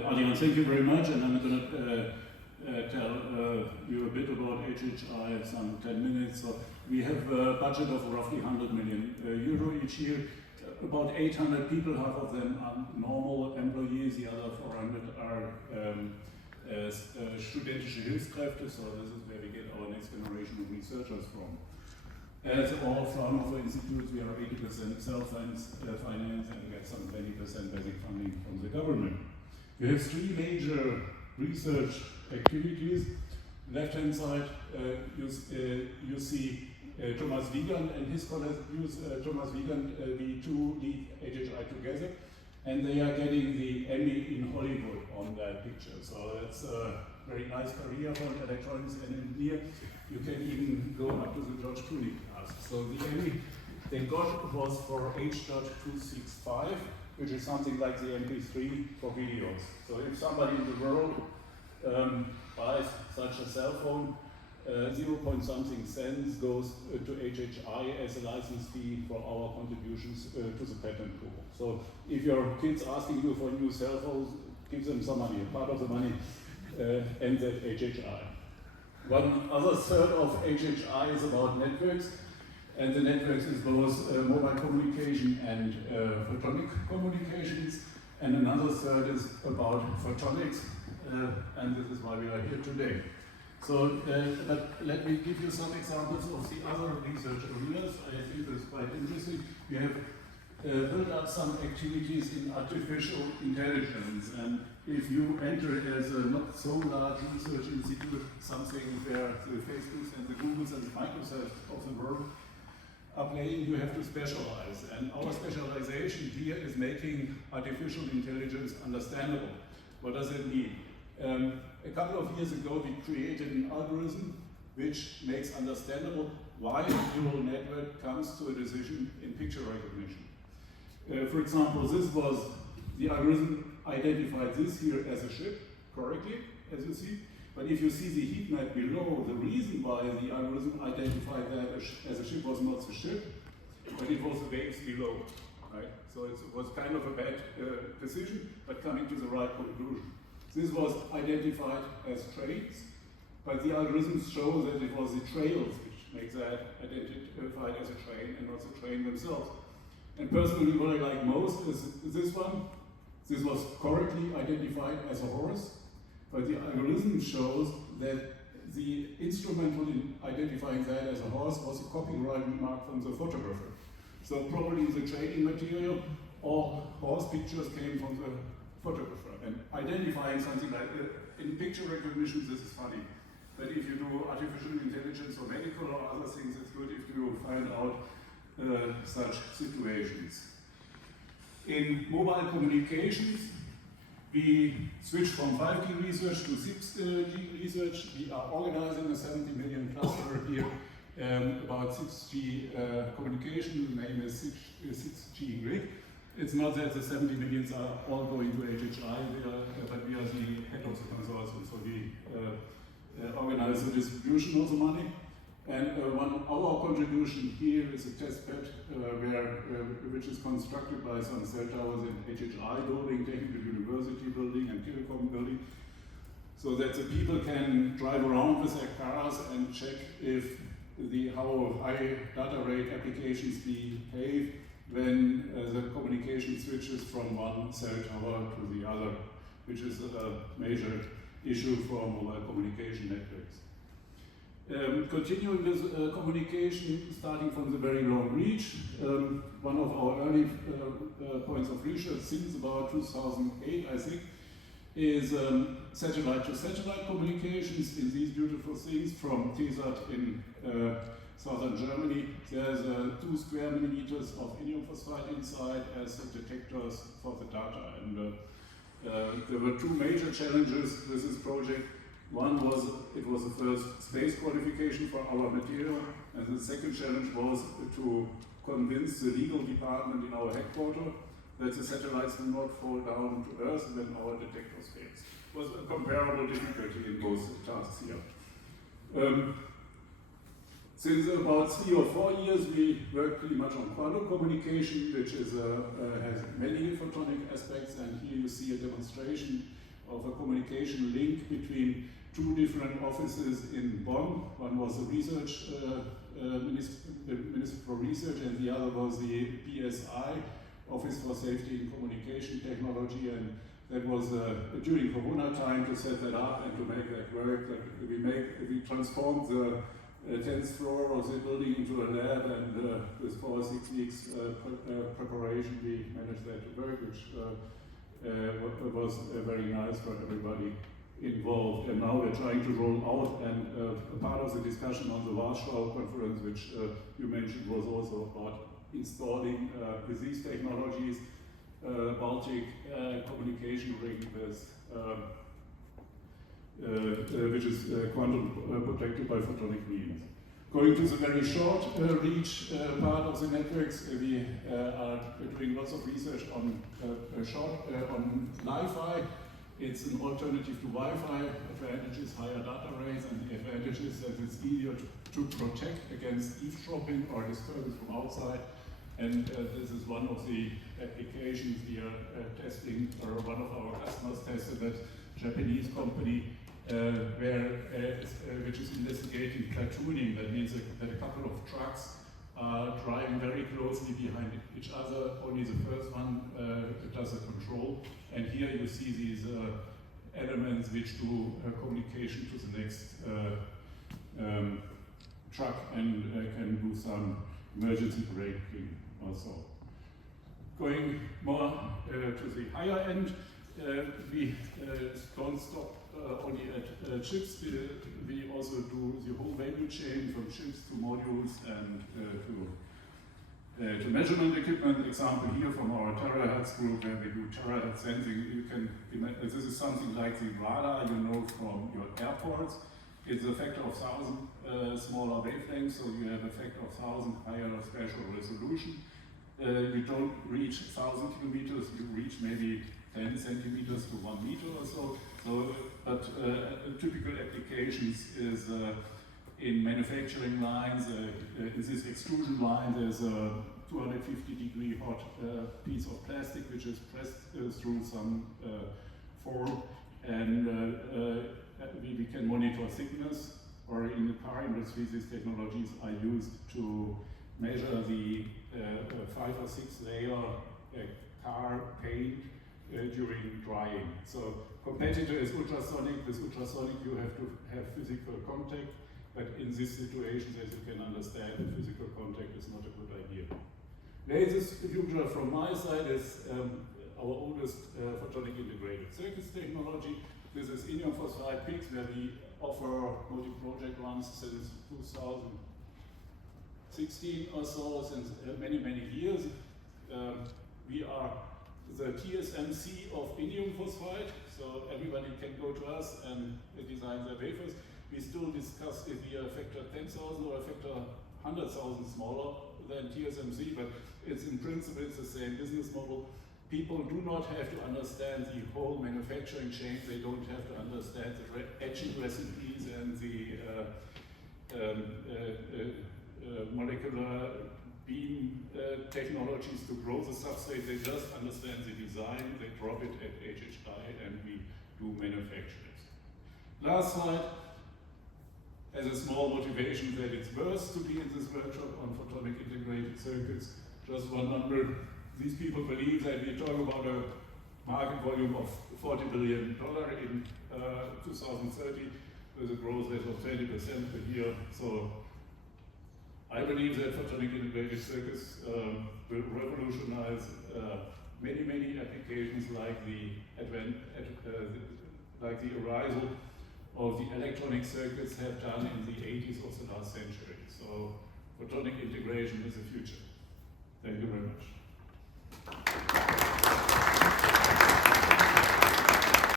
Adrian, thank you very much, and I'm going to tell you a bit about HHI in some 10 minutes. So we have a budget of roughly 100 million euro each year. About 800 people, half of them are normal employees, the other 400 are studentische Hilfskräfte, so this is where we get our next generation of researchers from. As all Fraunhofer institutes, we are 80% self-financed and get some 20% basic funding from the government. We have three major research activities. Left-hand side, you see Thomas Wiegand and his colleagues use Thomas Wiegand, we two lead HHI together, and they are getting the Emmy in Hollywood on that picture. So that's a very nice career for an electronics engineer. You can even go up to the George Clooney class. So the Emmy they got was for H.265, which is something like the MP3 for videos. So if somebody in the world buys such a cell phone, 0.something cents goes to HHI as a license fee for our contributions to the patent pool. So if your kid's asking you for new cell phones, give them some money. A part of the money ends at HHI. One other third of HHI is about networks, and the networks is both mobile communication and photonic communications, and another third is about photonics, and this is why we are here today. So, but let me give you some examples of the other research areas. I think this is quite interesting. We have built up some activities in artificial intelligence, and if you enter as a not so large research institute, something where the Facebooks and the Googles and the Microsofts of the world are playing, you have to specialize. And our specialization here is making artificial intelligence understandable. What does it mean? A couple of years ago, we created an algorithm which makes understandable why a neural network comes to a decision in picture recognition. For example, the algorithm identified this here as a ship correctly, as you see. But if you see the heat map below, the reason why the algorithm identified that as a ship was not the ship, but it was the waves below, right? So it was kind of a bad decision, but coming to the right conclusion. This was identified as trains, but the algorithms show that it was the trails which make that identified as a train and not the train themselves. And personally, what I like most is this one. This was correctly identified as a horse, but the algorithm shows that the instrumental in identifying that as a horse was a copyright remark from the photographer. So probably the training material or horse pictures came from the photographer. And identifying something like in picture recognition, this is funny. But if you do artificial intelligence or medical or other things, it's good if you find out such situations. In mobile communications, we switched from 5G research to 6G research. We are organizing a 70 million cluster here about 6G communication. The name is 6G Grid. It's not that the 70 millions are all going to HHI, but we are the head of the consortium, so we organize the distribution of the money. And our contribution here is a test bed which is constructed by some cell towers in HHI building, Technical University building, and Telecom building, so that the people can drive around with their cars and check if how high data rate applications behave when the communication switches from one cell tower to the other, which is a major issue for mobile communication networks. Continuing with communication, starting from the very long reach, one of our early points of research since about 2008, I think, is satellite-to-satellite communications in these beautiful things from TESAT in southern Germany. There's 2 square millimeters of indium phosphide inside as detectors for the data. And there were 2 major challenges with this project. One was, it was the first space qualification for our material, and the second challenge was to convince the legal department in our headquarters that the satellites will not fall down to Earth when our detectors fail. It was a comparable difficulty in both tasks here. Since about 3 or 4 years, we work pretty much on quantum communication, which is has many photonic aspects, and here you see a demonstration of a communication link between two different offices in Bonn. One was the research Minister for Research, and the other was the BSI, Office for Safety in Communication Technology, and that was during Corona time to set that up and to make that work. That we transformed the 10th floor of the building into a lab, and with 4 or 6 weeks preparation we managed that to work, which was very nice for everybody involved. And now we're trying to roll out, and a part of the discussion on the Warsaw conference, which you mentioned, was also about installing with these technologies Baltic communication ring with which is quantum protected by photonic means. Going to the very short reach part of the networks, we are doing lots of research on on Li-Fi. It's an alternative to Wi-Fi. Advantage is higher data rates, and the advantage is that it's easier to protect against eavesdropping or disturbance from outside. And this is one of the applications we are testing, or one of our customers tested, that Japanese company which is investigating platooning. That means that a couple of trucks are driving very closely behind each other. Only the first one does the control. And here you see these elements which do communication to the next truck and can do some emergency braking also. Going more to the higher end, we don't stop only at chips. We also do the whole value chain from chips to modules and to measurement equipment. Example here from our terahertz group, where we do terahertz sensing. You can imagine, this is something like the radar you know from your airports. It's a factor of 1,000 smaller wavelengths, so you have a factor of 1,000 higher spatial resolution. You don't reach 1,000 kilometers, you reach maybe 10 centimeters to 1 meter or so. But typical applications is in manufacturing lines. In this extrusion line, there's a 250-degree hot piece of plastic which is pressed through some form, and we can monitor thickness. Or in the car industry, these technologies are used to measure the 5 or 6 layer car paint during drying. So competitor is ultrasonic. With ultrasonic you have to have physical contact, but in these situations, as you can understand, physical contact is not a good idea. Latest future from my side is our oldest photonic integrated circuits technology. This is indium phosphide peaks, where we offer multi-project runs since 2016 or so, since many years. We are the TSMC of indium phosphide, so everybody can go to us and design their wafers. We still discuss if we are a factor 10,000 or a factor 100,000 smaller than TSMC, but it's in principle it's the same business model. People do not have to understand the whole manufacturing chain. They don't have to understand the etching recipes and the molecular beam technologies to grow the substrate. They just understand the design, they drop it at HHI, and we do manufacture it. Last slide, as a small motivation that it's worth to be in this workshop on photonic integrated circuits. Just one number. These people believe that we talk about a market volume of $40 billion in 2030 with a growth rate of 20% per year. So I believe that photonic integrated circuits will revolutionize many applications, like the arisal of the electronic circuits have done in the 80s of the last century. So photonic integration is the future. Thank you very much.